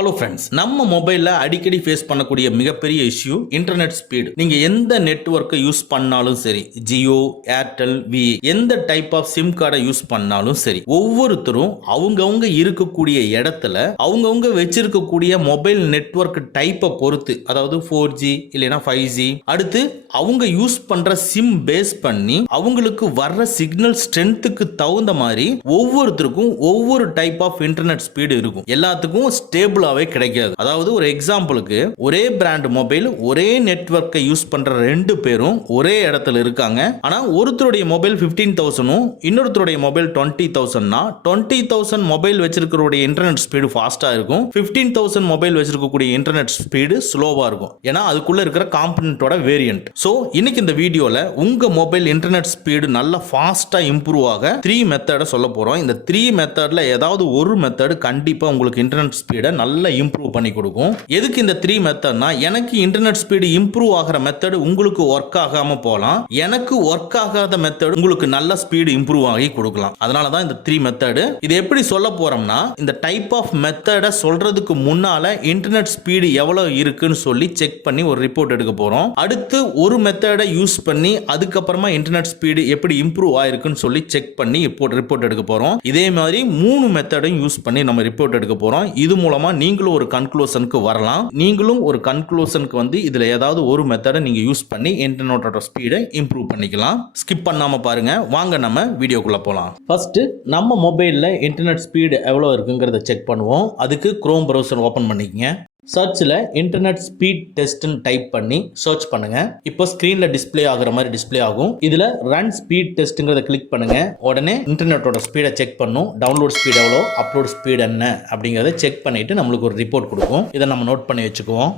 Hello friends, நம்ம மொபைலில் அடிக்கடி ஃபேஸ் பண்ணக்கூடிய மிகப்பெரிய இஷ்யூ இன்டர்நெட் ஸ்பீடு. நீங்கள் எந்த நெட்வொர்க்கை யூஸ் பண்ணாலும் சரி, ஜியோ, ஏர்டெல், வி எந்த டைப் ஆஃப் சிம் கார்டை யூஸ் பண்ணாலும் சரி, ஒவ்வொருத்தரும் அவங்கவுங்க இருக்கக்கூடிய இடத்துல அவங்கவுங்க வச்சிருக்கக்கூடிய மொபைல் நெட்வொர்க் டைப்பை பொறுத்து, அதாவது 4G இல்லைன்னா 5G, அடுத்து அவங்க யூஸ் பண்ற சிம் பேஸ் பண்ணி அவங்களுக்கு வர்ற சிக்னல் ஸ்ட்ரென்த்துக்கு தகுந்த மாதிரி ஒவ்வொருத்தருக்கும் ஒவ்வொரு டைப் ஆஃப் இன்டர்நெட் ஸ்பீடு இருக்கும். எல்லாத்துக்கும் ஸ்டேபிளாவே கிடைக்காது. அதாவது ஒரு எக்ஸாம்பிளுக்கு, ஒரே பிராண்ட் மொபைல் ஒரே நெட்வொர்க்கை யூஸ் பண்ற ரெண்டு பேரும் ஒரே இடத்துல இருக்காங்க. ஆனா ஒருத்தருடைய மொபைல் 15,000 இன்னொருத்தருடைய மொபைல் 20,000னா 20,000 மொபைல் வச்சிருக்கிறோடைய இன்டர்நெட் ஸ்பீடு ஃபாஸ்டா இருக்கும், 15,000 மொபைல் வச்சிருக்கக்கூடிய இன்டர்நெட் ஸ்பீடு ஸ்லோவா இருக்கும். ஏன்னா அதுக்குள்ள இருக்கிற காம்பனன்ட்டோட வேரியன்ட். சோ இன்னைக்கு இந்த வீடியோல உங்க மொபைல் இன்டர்நெட் ஸ்பீடு நல்லா ஃபாஸ்டா இம்ப்ரூவ் ஆக 3 மெத்தட சொல்ல போறோம். இந்த 3 மெத்தட்ல ஏதாவது ஒரு மெத்தட் கண்டிப்பா உங்களுக்கு இன்டர்நெட் ஸ்பீடை நல்லா இம்ப்ரூவ் பண்ணி கொடுக்கும். எதுக்கு இந்த 3 மெத்தட்னா, எனக்கு இன்டர்நெட் ஸ்பீடு இம்ப்ரூவ் ஆகிற மெத்தட் உங்களுக்கு ஒர்க் ஆகாம போகலாம், எனக்கு ஒர்க் ஆகாத மெத்தட் உங்களுக்கு நல்ல ஸ்பீடு இம்ப்ரூவ் ஆகி கொடுக்கலாம். அதனால தான் இந்த 3 மெத்தட். இது எப்படி சொல்ல போறோம்னா, இந்த டைப் ஆஃப் மெத்தட சொல்றதுக்கு முன்னால இன்டர்நெட் ஸ்பீடு எவ்வளவு இருக்குன்னு சொல்லி செக் பண்ணி ஒரு ரிப்போர்ட் எடுக்க போறோம். அடுத்து ஒரு மெத்தடை யூஸ் பண்ணி அதுக்கப்புறமா இன்டர்நெட் ஸ்பீடு எப்படி இம்ப்ரூவ் ஆயிருக்குன்னு சொல்லி செக் பண்ணி ரிப்போர்ட் எடுக்க போறோம். இதே மாதிரி 3 மெத்தடையும் யூஸ் பண்ணி நம்ம ரிப்போர்ட் எடுக்க போறோம். இது மூலமா நீங்களும் ஒரு கன்க்ளூஷனுக்கு வரலாம். நீங்களும் ஒரு கன்க்ளூஷனுக்கு வந்து இதுல ஏதாவது ஒரு மெத்தடை நீங்க யூஸ் பண்ணி இன்டர்நெட்டோட ஸ்பீடை இம்ப்ரூவ் பண்ணிக்கலாம். ஸ்கிப் பண்ணாம பாருங்க. வாங்க நம்ம வீடியோக்குள்ள போலாம். ஃபர்ஸ்ட் நம்ம மொபைல்ல இன்டர்நெட் ஸ்பீடு எவ்வளவு இருக்குங்கிறத செக் பண்ணுவோம். அதுக்கு குரோம் பிரவுசர் ஓபன் பண்ணிக்கங்க. சர்ச்சில் இன்டர்நெட் ஸ்பீட் டெஸ்ட்னு டைப் பண்ணி சர்ச் பண்ணுங்க. இப்போ ஸ்கிரீன்ல டிஸ்ப்ளே ஆகுற மாதிரி டிஸ்ப்ளே ஆகும். இதுல ரன் ஸ்பீட் டெஸ்ட்ங்கிறத கிளிக் பண்ணுங்க. உடனே இன்டர்நெட்டோட ஸ்பீடை செக் பண்ணும். டவுன்லோட் ஸ்பீட் எவ்வளோ, அப்லோட் ஸ்பீட் என்ன அப்படிங்கிறத செக் பண்ணிட்டு நம்மளுக்கு ஒரு ரிப்போர்ட் கொடுக்கும். இதை நம்ம நோட் பண்ணி வச்சுக்குவோம்.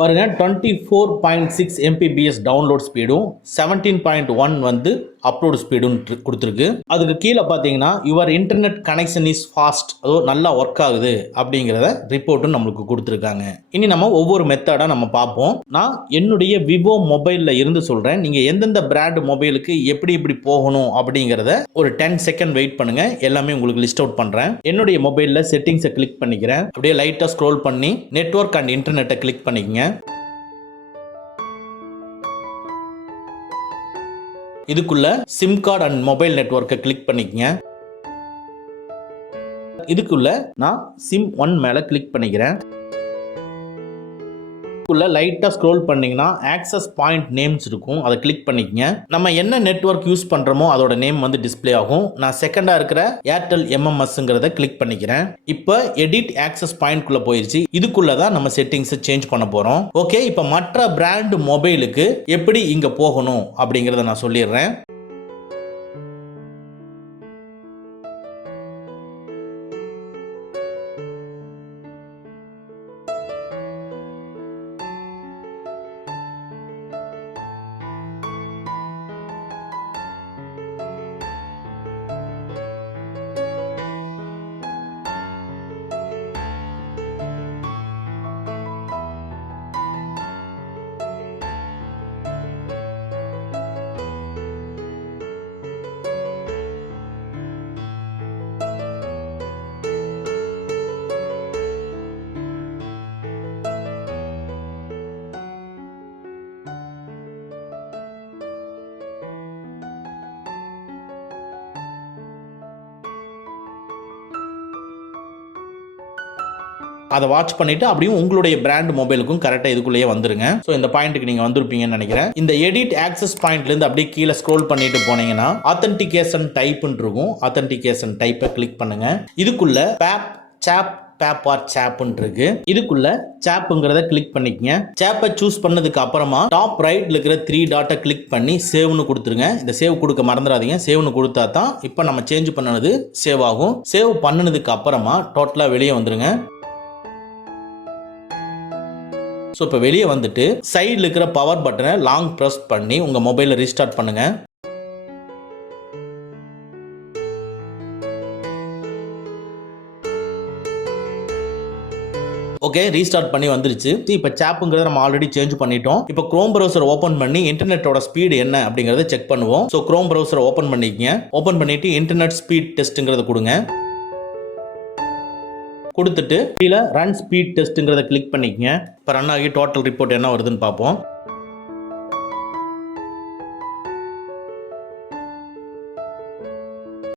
பாருங்க, 24.6 Mbps டவுன்லோட் ஸ்பீடும் 17.1 வந்து அப்லோட் ஸ்பீடும் கொடுத்துருக்கு. அதுக்கு கீழே பார்த்தீங்கன்னா your internet connection is fast, அதோ நல்லா ஒர்க் ஆகுது அப்படிங்கிறத ரிப்போர்ட்டும் நம்மளுக்கு கொடுத்துருக்காங்க. இனி நம்ம ஒவ்வொரு மெத்தடாக நம்ம பார்ப்போம். நான் என்னுடைய விவோ மொபைலில் இருந்து சொல்கிறேன். நீங்கள் எந்தெந்த பிராண்ட் மொபைலுக்கு எப்படி போகணும் அப்படிங்கிறத ஒரு 10 செகண்ட் வெயிட் பண்ணுங்க. எல்லாமே உங்களுக்கு லிஸ்ட் அவுட் பண்ணுறேன். என்னுடைய மொபைலில் செட்டிங்ஸை கிளிக் பண்ணிக்கிறேன். அப்படியே லைட்டாக ஸ்க்ரோல் பண்ணி நெட்வொர்க் அண்ட் இன்டர்நெட்டை கிளிக் பண்ணிக்கங்க. இதுக்குள்ள சிம் கார்டு அண்ட் மொபைல் நெட்வொர்க்கை கிளிக் பண்ணிக்கங்க. இதுக்குள்ள நான் சிம் 1 மேல கிளிக் பண்ணிக்கிறேன். லைட்டா ஸ்க்ரோல் பண்ணீங்கன்னா ஆக்சஸ் பாயிண்ட் நேம்ஸ் இருக்கும், அதை கிளிக் பண்ணிக்கங்க. நம்ம என்ன நெட்வொர்க் யூஸ் பண்றோமோ அதோட நேம் வந்து டிஸ்ப்ளே ஆகும். நான் செகண்டா இருக்கிற ஏர்டெல் MMSங்கிறத கிளிக் பண்ணிக்கிறேன். இப்போ எடிட் ஆக்சஸ் பாயிண்ட் குள்ள போயிருச்சு. இதுக்குள்ள தான் நம்ம செட்டிங்ஸ் சேஞ்ச் பண்ண போறோம். ஓகே, இப்போ மற்ற பிராண்ட் மொபைலுக்கு எப்படி இங்க போகணும் அப்படிங்கறத நான் சொல்லிடுறேன். அதை வாட்ச் பண்ணிட்டு அப்படியும் உங்களுடைய பிராண்ட் மொபைலுக்கும் கரெக்டாக இதுக்குள்ளேயே வந்துருங்க. ஸோ இந்த பாயிண்ட்டுக்கு நீங்கள் வந்திருப்பீங்கன்னு நினைக்கிறேன். இந்த எடிட் ஆக்சஸ் பாயிண்ட்லேருந்து அப்படியே கீழே ஸ்க்ரோல் பண்ணிட்டு போனீங்கன்னா ஆத்தென்டிகேஷன் டைப்னு இருக்கும். ஆத்தென்டிகேஷன் டைப்பை கிளிக் பண்ணுங்க. இதுக்குள்ள பேப், சாப், பேப் ஆர் சாப்னு இருக்கு. இதுக்குள்ள சாப்ங்கிறத கிளிக் பண்ணிக்கங்க. சாப்பை சூஸ் பண்ணதுக்கு அப்புறமா டாப் ரைட்ல இருக்கிற 3 டாட்டை கிளிக் பண்ணி சேவ்னு கொடுத்துருங்க. இந்த சேவ் கொடுக்க மறந்துடாதீங்க. சேவ்னு கொடுத்தா தான் இப்போ நம்ம சேஞ்ச் பண்ணது சேவ் ஆகும். சேவ் பண்ணதுக்கு அப்புறமா டோட்டலா வெளியே வந்துருங்க. ஸோ இப்போ வெளியே வந்துட்டு சைடில் இருக்கிற பவர் பட்டனை லாங் ப்ரெஸ் பண்ணி உங்கள் மொபைலை ரீஸ்டார்ட் பண்ணுங்க. ஓகே, ரீஸ்டார்ட் பண்ணி வந்துருச்சு. இப்போ சாப்புங்கிறத நம்ம ஆல்ரெடி சேஞ்ச் பண்ணிட்டோம். இப்போ குரோம் பிரவுசர் ஓபன் பண்ணி இன்டர்நெட்டோட ஸ்பீடு என்ன அப்படிங்கறத செக் பண்ணுவோம். ஸோ குரோம் பிரவுசரை ஓபன் பண்ணிக்கங்க. ஓபன் பண்ணிட்டு இன்டர்நெட் ஸ்பீட் டெஸ்ட்ங்கிறத கொடுங்க. கொடுத்துட்டு கீழே ரன் ஸ்பீட் டெஸ்ட்ங்கிறத கிளிக் பண்ணிக்கங்க. இப்போ ரன் ஆகி டோட்டல் ரிப்போர்ட் என்ன வருதுன்னு பார்ப்போம்.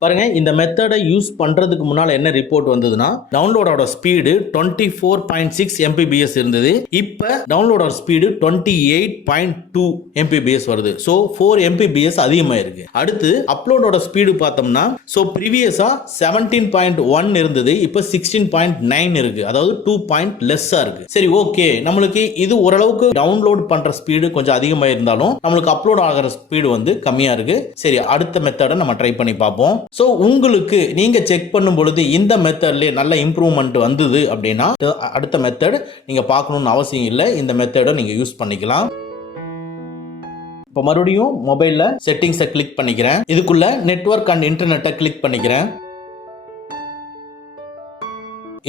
பாருங்க, இந்த மெத்தடை யூஸ் பண்றதுக்கு முன்னால என்ன ரிப்போர்ட் வந்ததுன்னா டவுன்லோடோட ஸ்பீடு 24.6 MBPS இருந்தது. இப்போ டவுன்லோடோட ஸ்பீடு 28.2 MBPS வருது. ஸோ 4 MBPS அதிகமாயிருக்கு. அடுத்து அப்லோடோட ஸ்பீடு பார்த்தோம்னா ஸோ ப்ரீவியஸா 17.1 இருந்தது, இப்போ 16.9 இருக்கு. அதாவது 2 பாயிண்ட் லெஸ்ஸா இருக்கு. சரி, ஓகே, நம்மளுக்கு இது ஓரளவுக்கு டவுன்லோட் பண்ற ஸ்பீடு கொஞ்சம் அதிகமாக இருந்தாலும் நம்மளுக்கு அப்லோட் ஆகிற ஸ்பீடு வந்து கம்மியா இருக்கு. சரி, அடுத்த மெத்தடை நம்ம ட்ரை பண்ணி பார்ப்போம். ஸோ உங்களுக்கு நீங்க செக் பண்ணும் பொழுது இந்த மெத்தட்லேயே நல்ல இம்ப்ரூவ்மெண்ட் வந்தது அப்படின்னா அடுத்த மெத்தட் நீங்க பார்க்கணும்னு அவசியம் இல்லை. இந்த மெத்தடை நீங்க யூஸ் பண்ணிக்கலாம். இப்போ மறுபடியும் மொபைல்ல செட்டிங்ஸை கிளிக் பண்ணிக்கிறேன். இதுக்குள்ள நெட்வொர்க் அண்ட் இன்டர்நெட்டை கிளிக் பண்ணிக்கிறேன்.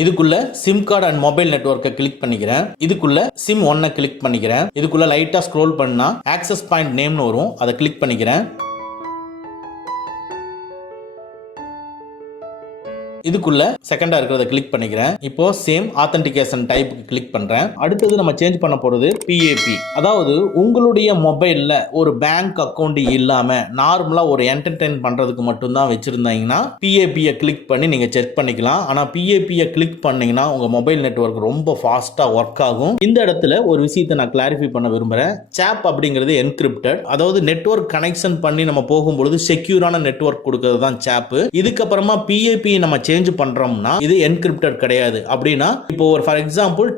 இதுக்குள்ள சிம் கார்டு அண்ட் மொபைல் நெட்வொர்க்கை கிளிக் பண்ணிக்கிறேன். இதுக்குள்ள சிம் 1 கிளிக் பண்ணிக்கிறேன். இதுக்குள்ள லைட்டா ஸ்க்ரோல் பண்ணா ஆக்சஸ் பாயிண்ட் நேம்னு வரும், அதை கிளிக் பண்ணிக்கிறேன். இதுக்குள்ள செகண்டா இருக்கிறத கிளிக் பண்ணிக்கிறேன். இப்போ சேம் ஆத்தென்டிகேஷன் டைப்புக்கு கிளிக் பண்றேன். அடுத்தது நம்ம சேஞ்ச் பண்ண போறது PAP. அதாவது உங்களுடைய மொபைல்ல ஒரு பேங்க் அக்கவுண்ட் இல்லாம நார்மலா ஒரு என்டர்டெயின் பண்றதுக்கு மட்டும் தான் வச்சிருந்தீங்கன்னா PAP-ய கிளிக் பண்ணி நீங்க செக் பண்ணிக்கலாம். ஆனா PAP-ய கிளிக் பண்ணீங்கன்னா உங்க மொபைல் நெட்வொர்க் ரொம்ப ஃபாஸ்டா ஒர்க் ஆகும். இந்த இடத்துல ஒரு விஷயத்தை நான் கிளாரிஃபை பண்ண விரும்புறேன். சாப் அப்படிங்கிறது என்கிரிப்டட், அதாவது நெட்வொர்க் கனெக்ஷன் பண்ணி நம்ம போகும்பொழுது செக்யூரான நெட்வொர்க் கொடுக்கிறது தான் சாப். இதுக்கப்புறமா PAP நம்ம சேஞ்ச் பண்றோம்னா இது என்கிரிப்டட் கிடையாது. அப்படின்னா இப்போ ஒரு ஃபார் எக்ஸாம்பிள்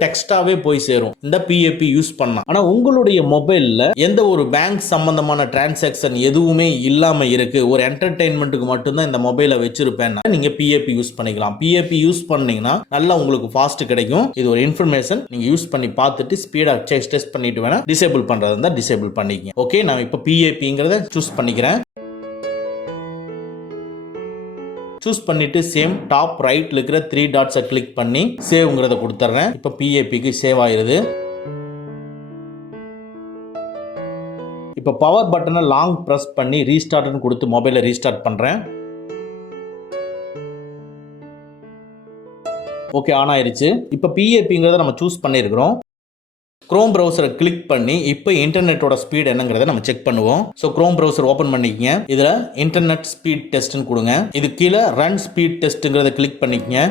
டெக்ஸ்டாவே போய் சேரும் இந்த PAP யூஸ் பண்ணா. ஆனா உங்களுடைய மொபைல்ல எந்த ஒரு பேங்க் சம்பந்தமான டிரான்சாக்ஷன் எதுவுமே இல்லாம இருக்கு, ஒரு என்டர்டெயின்மெண்ட்டுக்கு மட்டும் தான் இந்த மொபைலை வச்சிருப்பேன்னா நீங்க PAP யூஸ் பண்ணிக்கலாம். PAP யூஸ் பண்ணீங்கன்னா நல்லா உங்களுக்கு ஃபாஸ்ட் கிடைக்கும். இது ஒரு இன்ஃபர்மேஷன், நீங்க யூஸ் பண்ணி பார்த்துட்டு ஸ்பீடா டெஸ்ட் பண்ணிட்டு வேணா டிசேபிள் பண்றதா இருந்தா டிசேபிள் பண்ணிக்கங்க. ஓகே, நான் இப்போ PAPங்கிறத சூஸ் பண்ணிக்கிறேன். சூஸ் பண்ணிட்டு சேம் டாப் ரைட்ல இருக்கிற 3 டாட்ஸை கிளிக் பண்ணி சேவ்ங்கிறத கொடுத்துறேன். இப்போ PAPக்கு சேவ் ஆயிருது. இப்போ பவர் பட்டனை லாங் பிரஸ் பண்ணி ரீஸ்டார்ட்னு கொடுத்து மொபைலை ரீஸ்டார்ட் பண்றேன். ஓகே, ஆன் ஆயிருச்சு. இப்போ PAPங்கிறத நம்ம சூஸ் பண்ணியிருக்கிறோம். குரோம் பிரவுசரை கிளிக் பண்ணி இப்போ இன்டர்நெட்டோட ஸ்பீட் என்னங்கிறத நம்ம செக் பண்ணுவோம். ஸோ குரோம் பிரவுசர் ஓப்பன் பண்ணிக்கங்க. இதுல இன்டர்நெட் ஸ்பீட் டெஸ்ட்னு கொடுங்க. இது கீழே ரன் ஸ்பீட் டெஸ்ட்ங்கிறத கிளிக் பண்ணிக்கங்க.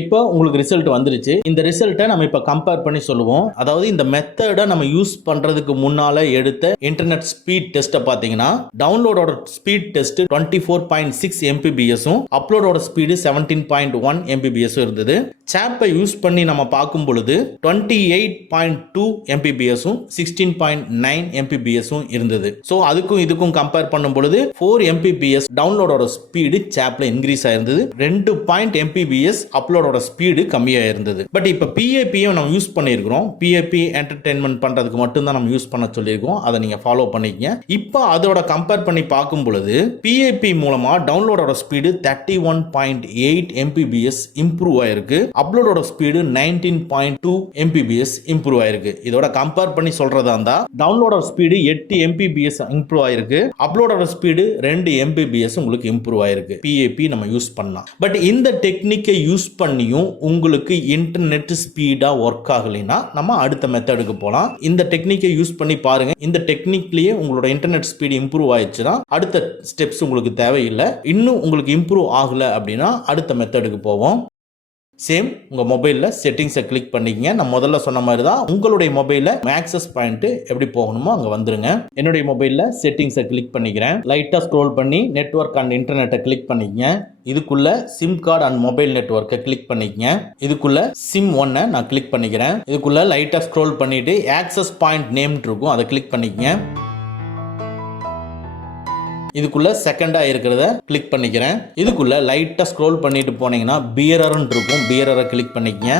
இப்போ உங்களுக்கு ரிசல்ட் வந்துருச்சு. இந்த ரிசல்ட்டை நம்ம இப்போ கம்பேர் பண்ணி சொல்லுவோம். அதாவது இந்த மெத்தடை நம்ம யூஸ் பண்றதுக்கு முன்னால எடுத்த இன்டர்நெட் ஸ்பீட் டெஸ்ட்டை பார்த்தீங்கன்னா டவுன்லோடோட ஸ்பீட் டெஸ்ட் 24.6 MBPS, அப்லோடோட ஸ்பீடு 17.1 MBPS இருந்தது. சாப்பை யூஸ் பண்ணி நம்ம பார்க்கும் பொழுது 28.2 MBPS, 16.9 MBPS இருந்தது. ஸோ அதுக்கும் இதுக்கும் கம்பேர் பண்ணும் பொழுது 4 MBPS டவுன்லோடோட ஸ்பீடு சாப்ல இன்க்ரீஸ் ஆயிருந்தது. 2 MBPS அப்லோட் ஸ்பீடு கம்மியா இருந்தது. பட் இப்ப PAP நம்ம யூஸ் பண்ணியிருக்கிறோம். PAP என்டர்டெயின்மெண்ட் பண்றதுக்கு மட்டும் தான் நம்ம யூஸ் பண்ண சொல்லியிருக்கோம். அதை நீங்க ஃபாலோ பண்ணிக்கங்க. இப்போ அதோட கம்பேர் பண்ணி பார்க்கும் பொழுது PAP மூலமா டவுன்லோடோட ஸ்பீடு 31.8 MBPS இம்ப்ரூவ் ஆயிருக்கு. அப்லோடோட ஸ்பீடு 19.2 MBPS இம்ப்ரூவ் ஆயிருக்கு. இதோட கம்பேர் பண்ணி சொல்றதா இருந்தா டவுன்லோடோட ஸ்பீடு 8 MBPS இம்ப்ரூவ் ஆயிருக்கு. அப்லோடோட ஸ்பீடு 2 MBPS உங்களுக்கு இம்ப்ரூவ் ஆயிருக்கு. PAP நம்ம யூஸ் பண்ணலாம். பட் இந்த டெக்னிக்கை யூஸ் பண்ணியும் உங்களுக்கு இன்டர்நெட் ஸ்பீடா ஒர்க் ஆகலைன்னா நம்ம அடுத்த மெத்தடுக்கு போலாம். இந்த டெக்னிக்கை யூஸ் பண்ணி பாருங்க. இந்த டெக்னிக்லயே உங்களோட இன்டர்நெட் ஸ்பீடு இம்ப்ரூவ் ஆயிடுச்சுன்னா அடுத்த ஸ்டெப்ஸ் உங்களுக்கு தேவையில்லை. இன்னும் உங்களுக்கு இம்ப்ரூவ் ஆகல அப்படின்னா அடுத்த மெத்தடுக்கு போவோம். சேம் உங்க மொபைல்ல செட்டிங்ஸை கிளிக் பண்ணிக்கங்க. நான் முதல்ல சொன்ன மாதிரி தான் உங்களுடைய மொபைல்ல ஆக்சஸ் பாயிண்ட் எப்படி போகணுமோ அங்க வந்துருங்க. என்னுடைய மொபைல்ல செட்டிங்ஸை கிளிக் பண்ணிக்கிறேன். லைட்டா ஸ்க்ரோல் பண்ணி நெட்வொர்க் அண்ட் இன்டர்நெட்டை கிளிக் பண்ணிக்கங்க. இதுக்குள்ள சிம் கார்டு அண்ட் மொபைல் நெட்வொர்க்கை கிளிக் பண்ணிக்கங்க. இதுக்குள்ள சிம் 1 நான் கிளிக் பண்ணிக்கிறேன். இதுக்குள்ள லைட்டா ஸ்க்ரோல் பண்ணிட்டு ஆக்சஸ் பாயிண்ட் நேம் இருக்கும், அதை கிளிக் பண்ணிக்கங்க. இதுக்குள்ள செகண்டா இருக்கிறத கிளிக் பண்ணிக்கிறேன். இதுக்குள்ள லைட்டா ஸ்க்ரோல் பண்ணிட்டு போனீங்கன்னா பியரர் இருக்கும், பியரரை கிளிக் பண்ணிக்கங்க.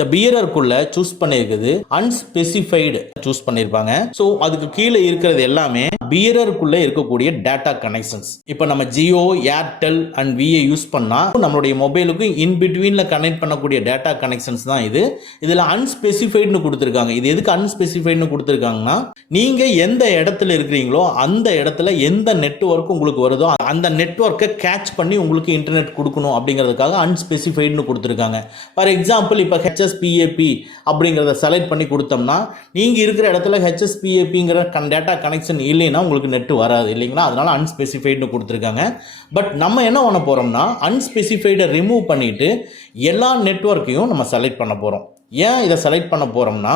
இந்த பியரருக்குள்ள சூஸ் பண்ணிருக்குது அன்ஸ்பெசிஃபைடு சூஸ் பண்ணிருப்பாங்க. ஸோ அதுக்கு கீழே இருக்கிறது எல்லாமே பியரருக்குள்ள இருக்கக்கூடிய டேட்டா கனெக்ஷன்ஸ். இப்போ நம்ம Jio, Airtel and VA use பண்ணா நம்மளுடைய மொபைலுக்கு இன் பிட்வீன்ல கனெக்ட் பண்ணக்கூடிய டேட்டா கனெக்ஷன்ஸ் தான் இது. இதுல அன்ஸ்பெசிஃபைடுன்னு கொடுத்துருக்காங்க. இது எதுக்கு அன்ஸ்பெசிஃபைடுன்னு கொடுத்துருக்காங்கன்னா, நீங்க எந்த இடத்துல இருக்கிறீங்களோ அந்த இடத்துல எந்த நெட்வொர்க் உங்களுக்கு வருதோ அந்த நெட்வொர்க்கை கேட்ச் பண்ணி உங்களுக்கு இன்டர்நெட் கொடுக்கணும் அப்படிங்கிறதுக்காக அன்ஸ்பெசிஃபைடுன்னு கொடுத்துருக்காங்க. ஃபார் எக்ஸாம்பிள் இப்போ HSPAP அப்படிங்கிறத செலக்ட் பண்ணி கொடுத்தோம்னா, நீங்க இருக்கிற இடத்துல HSPAPங்கிற டேட்டா கனெக்ஷன் இல்லைன்னா உங்களுக்கு நெட் வராது இல்லைங்களா. அதனால அன்ஸ்பெசிஃபைடுன்னு கொடுத்துருக்காங்க. பட் நம்ம என்ன பண்ண போறோம்னா, அன்ஸ்பெசிஃபைடை ரிமூவ் பண்ணிட்டு எல்லா நெட்வொர்க்கையும் நம்ம செலக்ட் பண்ண போறோம். ஏன் இதை செலக்ட் பண்ண போறோம்னா,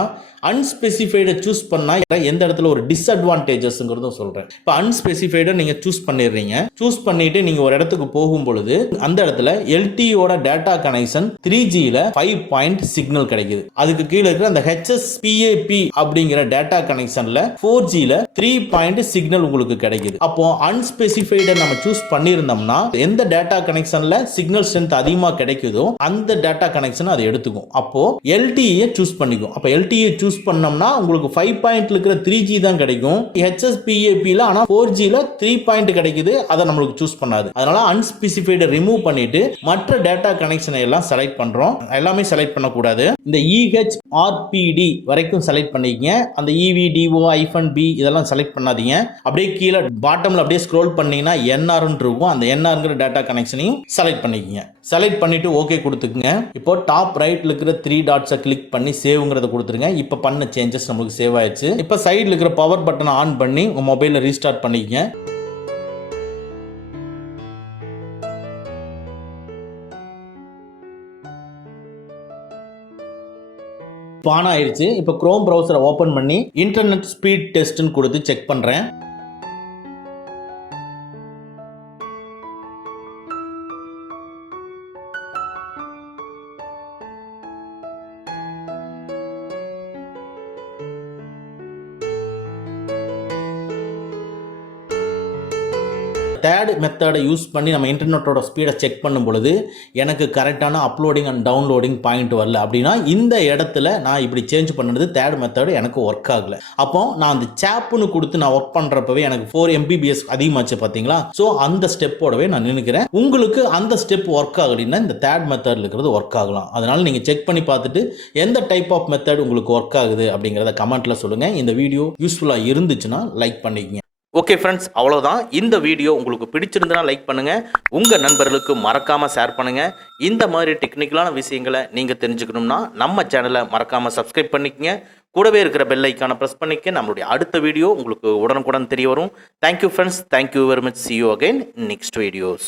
அன்ஸ்பெசிஃபைடை சூஸ் பண்ணா எந்த இடத்துல ஒரு டிஸ்அட்வான்டேஜஸ்ங்கிறதும் சொல்றேன். இப்போ அன்ஸ்பெசிஃபைடை நீங்க சூஸ் பண்ணிடுறீங்க. சூஸ் பண்ணிட்டு நீங்க ஒரு இடத்துக்கு போகும் பொழுது அந்த இடத்துல LTEயோட டேட்டா கனெக்ஷன் 3Gல 5 பாயிண்ட் சிக்னல் கிடைக்குது. அதுக்கு கீழே இருக்கிற அந்த HSPAP அப்படிங்கிற டேட்டா கனெக்ஷன்ல 4Gல 3 பாயிண்ட் சிக்னல் உங்களுக்கு கிடைக்குது. அப்போ அன்ஸ்பெசிஃபைடை நம்ம சூஸ் பண்ணியிருந்தோம்னா எந்த டேட்டா கனெக்ஷன்ல சிக்னல் ஸ்ட்ரென்த் அதிகமா கிடைக்குதோ அந்த டேட்டா கனெக்ஷன் அதை எடுத்துக்கும். அப்போ LTE சூஸ் பண்ணிக்கும். அப்போ LTE சூஸ் பண்ணோம்னா உங்களுக்கு 5 பாயிண்ட் இருக்கிற 3G தான் கிடைக்கும். HSPAPல ஆனா 4Gல 3 பாயிண்ட் கிடைக்குது. அதை நம்மளுக்கு சூஸ் பண்ணாது. அதனால அன்ஸ்பெசிஃபைடை ரிமூவ் பண்ணிட்டு மற்ற டேட்டா கனெக்ஷனை எல்லாம் செலக்ட் பண்றோம். எல்லாமே செலக்ட் பண்ணக்கூடாது. இந்த EHRPD வரைக்கும் செலக்ட் பண்ணிக்கங்க. அந்த EVDO-B இதெல்லாம் செலக்ட் பண்ணாதீங்க. அப்படியே கீழே பாட்டம்ல அப்படியே ஸ்க்ரோல் பண்ணீங்கன்னா NR இருக்கும். அந்த NRங்கிற டேட்டா கனெக்ஷனையும் செலக்ட் பண்ணிக்கங்க. செலக்ட் பண்ணிட்டு ஓகே கொடுத்துக்குங்க. இப்போ டாப் ரைட்ல இருக்கிற 3 டாட்ஸை கிளிக் பண்ணி சேவ்ங்கிறத கொடுத்துருங்க. இப்போ பண்ண சேஞ்சஸ் நமக்கு சேவ் ஆயிடுச்சு. இப்போ சைடில் இருக்கிற பவர் பட்டனை ஆன் பண்ணி உங்க மொபைலை ரீஸ்டார்ட் பண்ணிக்கங்க. ஆன் ஆயிடுச்சு. இப்போ குரோம் பிரவுசரை ஓபன் பண்ணி இன்டர்நெட் ஸ்பீட் டெஸ்ட்னு கொடுத்து செக் பண்றேன். தேர்ட் மெத்தடை யூஸ் பண்ணி நம்ம இன்டர்நெட்டோட ஸ்பீடை செக் பண்ணும் பொழுது எனக்கு கரெக்டான அப்லோடிங் அண்ட் டவுன்லோடிங் பாயிண்ட் வரல அப்படின்னா இந்த இடத்துல நான் இப்படி சேஞ்ச் பண்ணது தேர்ட் மெத்தடு எனக்கு ஒர்க் ஆகல. அப்போ நான் அந்த சாப்னு கொடுத்து நான் ஒர்க் பண்றப்பவே எனக்கு 4 MBPS அதிகமாச்சு பார்த்தீங்களா. ஸோ அந்த ஸ்டெப்போடவே நான் நினைக்கிறேன். உங்களுக்கு அந்த ஸ்டெப் ஒர்க் ஆகலைன்னா இந்த தேர்ட் மெத்தட்ல இருக்கிறது ஒர்க் ஆகலாம். அதனால நீங்க செக் பண்ணி பார்த்துட்டு எந்த டைப் ஆஃப் மெத்தட் உங்களுக்கு ஒர்க் ஆகுது அப்படிங்கிறத கமெண்ட்ல சொல்லுங்க. இந்த வீடியோ யூஸ்ஃபுல்லா இருந்துச்சுன்னா லைக் பண்ணிக்கங்க. ஓகே ஃப்ரெண்ட்ஸ், அவ்வளோதான். இந்த வீடியோ உங்களுக்கு பிடிச்சிருந்தனா லைக் பண்ணுங்கள். உங்கள் நண்பர்களுக்கு மறக்காமல் ஷேர் பண்ணுங்கள். இந்த மாதிரி டெக்னிக்கலான விஷயங்களை நீங்கள் தெரிஞ்சுக்கணும்னா நம்ம சேனலை மறக்காமல் சப்ஸ்கிரைப் பண்ணிக்கங்க. கூடவே இருக்கிற பெல் ஐக்கானை ப்ரெஸ் பண்ணிக்க. நம்மளுடைய அடுத்த வீடியோ உங்களுக்கு உடனுக்குடன் தெரிய வரும். Thank you friends. Thank you very much. See you again next videos.